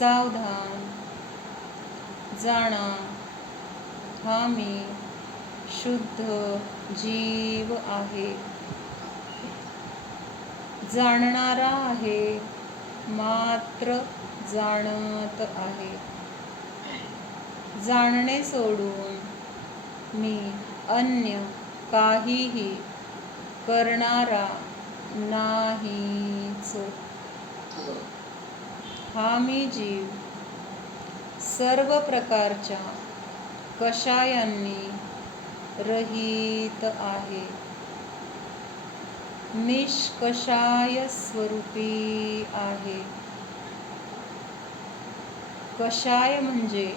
सावधान जाणा, हा मी शुद्ध जीव आहे, जाणणारा आहे, मात्र जाणत आहे. जाणणे सोडून मी अन्य काहीही करणारा नाहीच. हा मी जीव सर्व प्रकारच्या कषायांनी रहित आहे, निष्कषाय स्वरूपी आहे. कषाय म्हणजे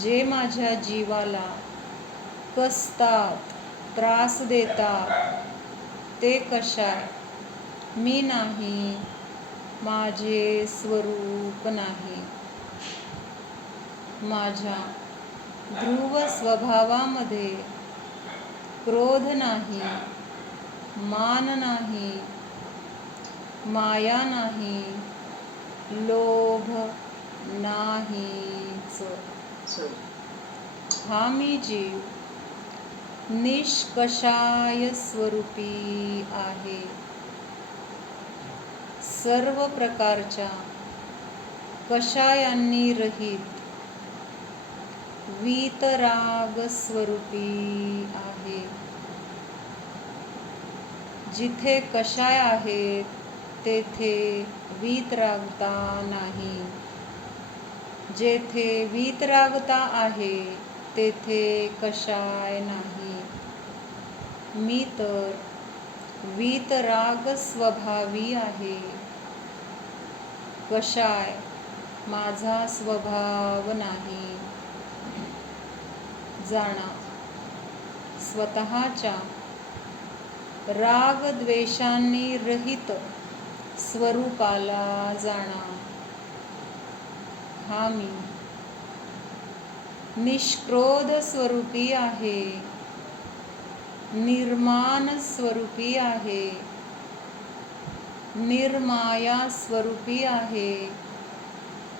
जे माझ्या जीवाला कसतात, त्रास देतात, ते कषाय मी नाही, माझे स्वरूप नाही. माझ्या ध्रुव स्वभावामध्ये क्रोध नाही, मान नाही, माया नाही, लोभ नाहीच. हा मी जीव निष्कषाय स्वरूपी आहे, सर्व प्रकारच्या कषायांनी रहित वीतराग स्वरूपी आहे. जिथे कषाय आहेत तेथे वीतरागता नाही, जेथे वीतरागता आहे तेथे कषाय नाही. मी तर वीतराग स्वभावी आहे, कषाय माझा स्वभाव नाही. जाणा, स्वतःच्या रागद्वेषांनी रहित स्वरूपाला जाणा, हा मी निष्क्रोध स्वरूपी आहे, निर्माण स्वरूपी आहे, निर्माया स्वरूपी आहे,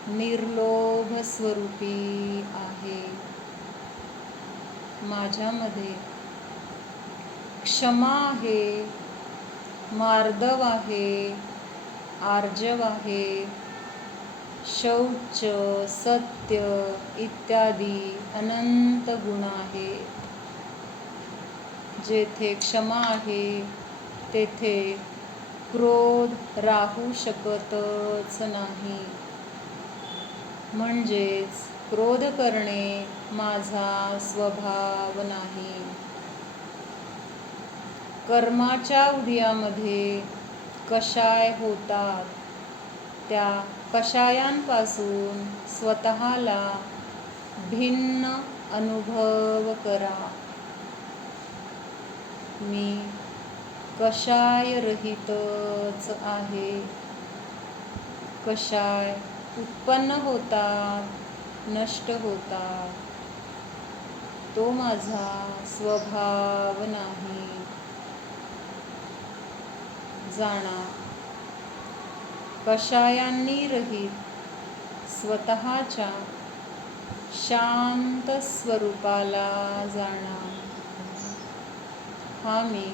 निर्लोभ स्वरूपी आहे. माझ्यामध्ये क्षमा आहे, मार्दव आहे, आर्जव आहे, शौच, सत्य इत्यादी अनंत गुण आहेत. जेथे क्षमा आहे तेथे क्रोध राहू शकतच नाही, म्हणजेच क्रोध करणे माझा स्वभाव नाही. कर्माच्या उदयामध्ये कषाय होतात, त्या कषायांपासून स्वतःला भिन्न अनुभव करा. मी कषाय रहितच आहे. कषाय उत्पन्न होतात, नष्ट होतात, तो माझा स्वभाव नाही. जाणा, कषायांनी रहित स्वतःच्या शांत स्वरूपाला जाणा, हा मी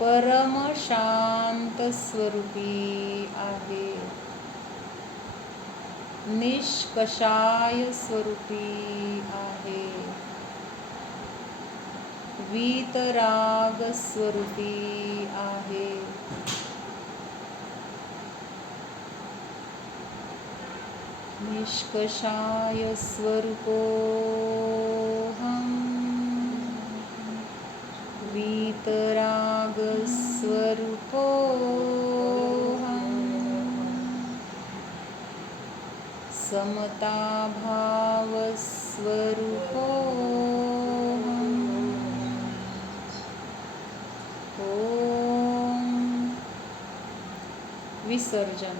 परम शांत स्वरूपी आहे, निष्कषाय स्वरूपी आहे, वीतराग स्वरूपी आहे. निष्कषाय स्वरूपोऽहम्, वीतराग स्वरूपोऽहम्, समता भाव स्वरूपोऽहम्. ओम विसर्जन.